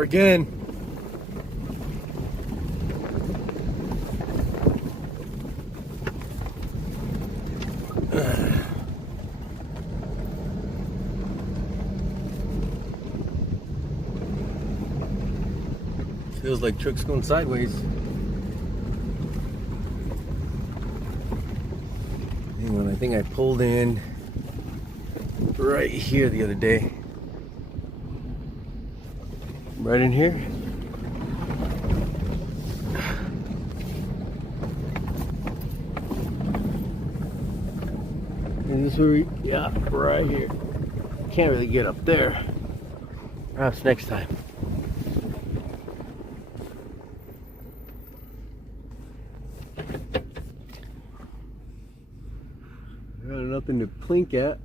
are again. Feels like truck's going sideways. Hang on, I think I pulled in right here the other day. Right in here. And this is where yeah, right here. Can't really get up there. Perhaps next time. Got nothing to plink at.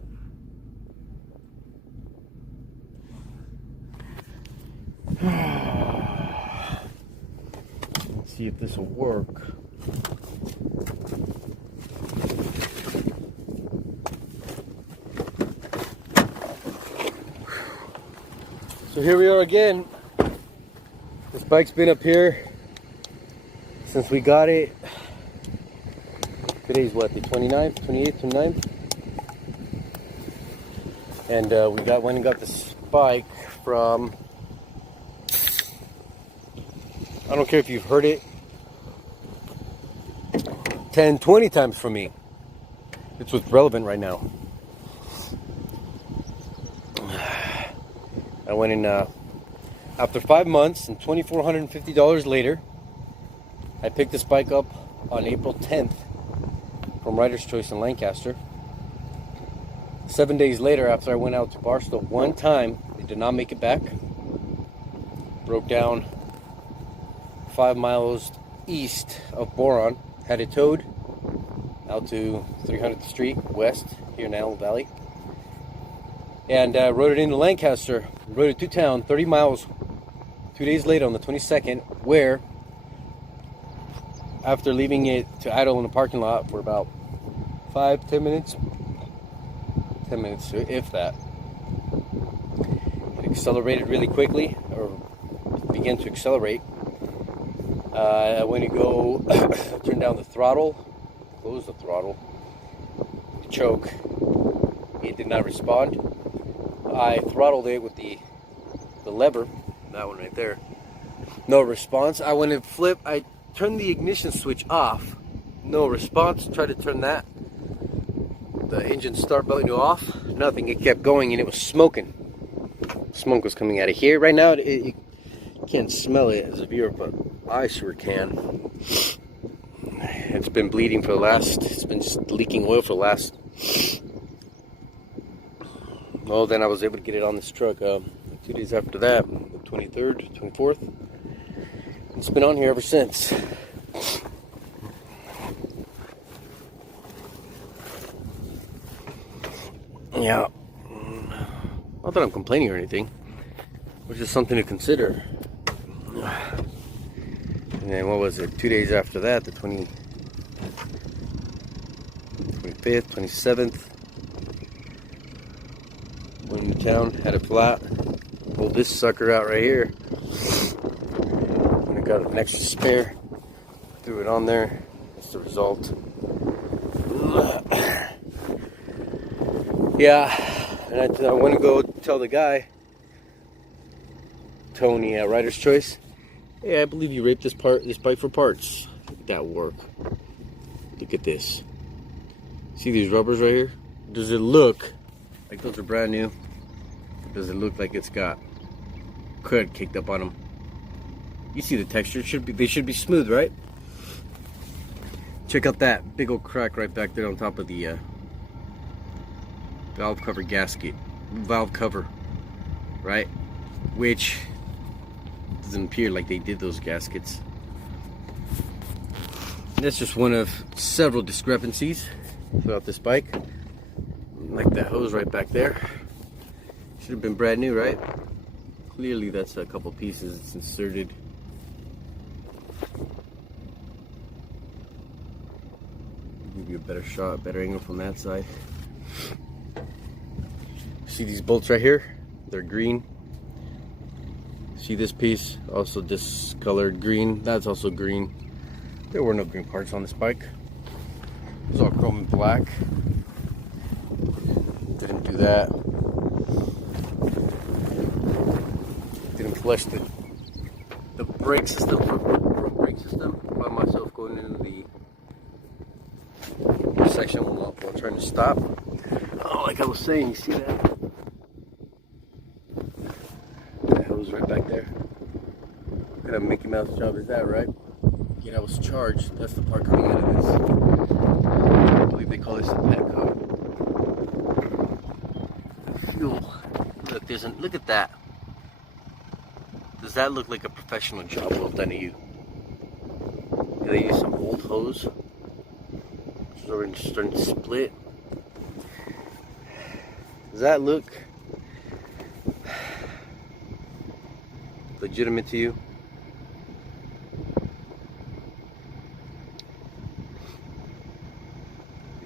Let's see if this will work. So here we are again. This bike's been up here since we got it. Today's what, the 29th, 28th, 29th? And we went and got this bike from, I don't care if you've heard it 10, 20 times from me. It's what's relevant right now. I went in after 5 months and $2,450 later. I picked this bike up on April 10th from Rider's Choice in Lancaster. 7 days later, after I went out to Barstow one time, they did not make it back. Broke down 5 miles east of Boron. Had it towed out to 300th Street West here in Antelope Valley. And rode it into Lancaster. Rode it to town, 30 miles, 2 days later on the 22nd, where after leaving it to idle in the parking lot for about 5-10 minutes, 10 minutes if that, it accelerated really quickly, or began to accelerate. When you go turn down the throttle, close the throttle, choke, it did not respond. I throttled it with the lever, that one right there, no response. I went and flip, I turned the ignition switch off, no response. Tried to turn that, the engine start button off, nothing. It kept going and it was smoking. Smoke was coming out of here. Right now you can't smell it as a viewer, but I sure can. It's been bleeding for the last, it's been just leaking oil for the last, well, then I was able to get it on this truck 2 days after that, the 23rd, 24th. It's been on here ever since. Yeah, not that I'm complaining or anything, which is something to consider. And then what was it, 2 days after that, the 25th, 27th, went into town, had it flat, pulled this sucker out right here, and I got an extra spare, threw it on there. That's the result. Yeah, and I want to go tell the guy, Tony at Rider's Choice, hey, I believe you raped this bike for parts. That work. Look at this. See these rubbers right here? Does it look like those are brand new? Does it look like it's got crud kicked up on them? You see the texture? They should be smooth, right? Check out that big old crack right back there on top of the valve cover gasket, valve cover, right? Which doesn't appear like they did those gaskets. That's just one of several discrepancies throughout this bike. Like that hose right back there. Should have been brand new, right? Clearly that's a couple pieces it's inserted. Give you a better shot, better angle from that side. See these bolts right here? They're green. See this piece? Also discolored green. That's also green. There were no green parts on this bike. It was all chrome and black. Didn't do that. Didn't flush the brake system, front brake system. Found myself going into the section while trying to stop. Oh, like I was saying, you see that? That hose right back there. What kind of Mickey Mouse job is that, right? Yeah, I was charged. That's the part coming out of this. I believe they call this a Petco. Fuel. Look, look at that. Does that look like a professional job well done to you? They use some old hose. Starting to split. Does that look legitimate to you?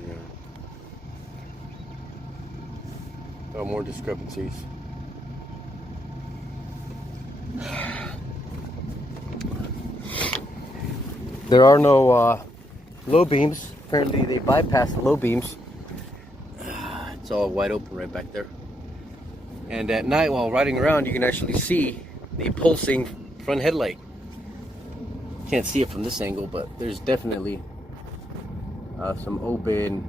Yeah. Oh, more discrepancies. There are no low beams. Apparently they bypass the low beams. It's all wide open right back there. And at night while riding around, you can actually see the pulsing front headlight. Can't see it from this angle, but there's definitely some open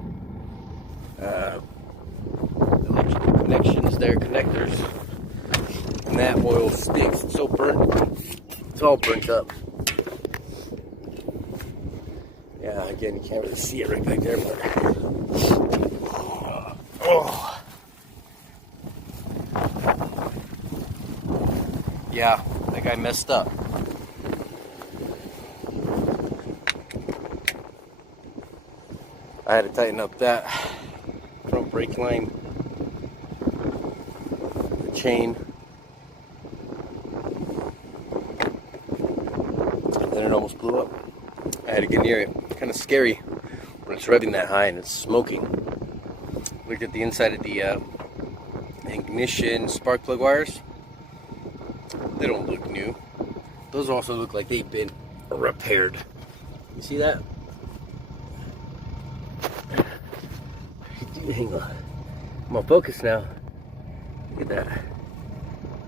electrical connections there, connectors. And that oil sticks. It's so burnt. It's all burnt up. Yeah, again, you can't really see it right back there, but oh. Yeah, that guy messed up. I had to tighten up that front brake line, the chain. Then it almost blew up. I had to get near it. Kind of scary when it's revving that high and it's smoking. Looked at the inside of the ignition spark plug wires. They don't look new. Those also look like they've been repaired. You see that? Hang on. I'm on focus now. Look at that.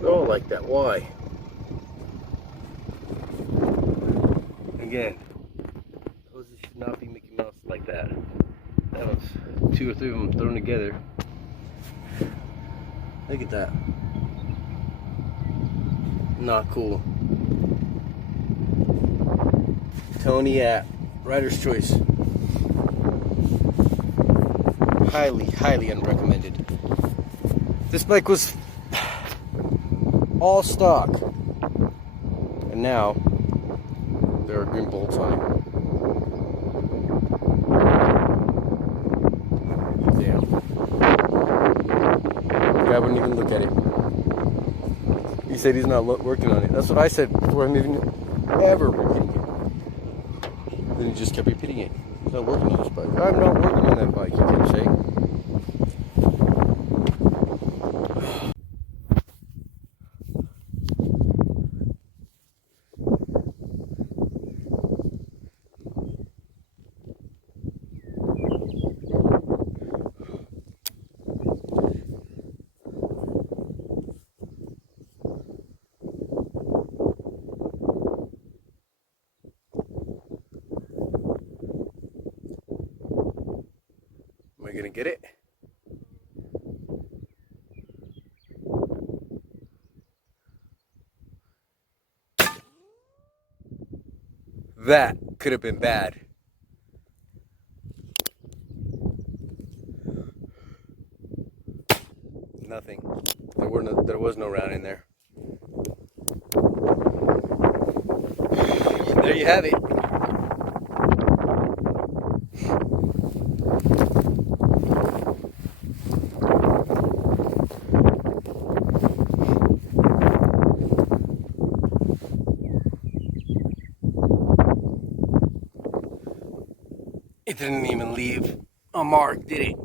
They're all like that. Why? Again, hoses should not be Mickey Mouse like that. That was 2 or 3 of them thrown together. Look at that. Not cool. Tony at Rider's Choice. Highly, highly unrecommended. This bike was all stock. And now there are green bolts on it. Damn. The guy wouldn't even look at it. He said he's not working on it. That's what I said before him even ever repeating it. Then he just kept repeating it. He's not working on this bike. I'm not working on that bike, he kept saying. Am I gonna get it? That could have been bad. Nothing. There was no round in there. There you have it. It didn't even leave a mark, did it?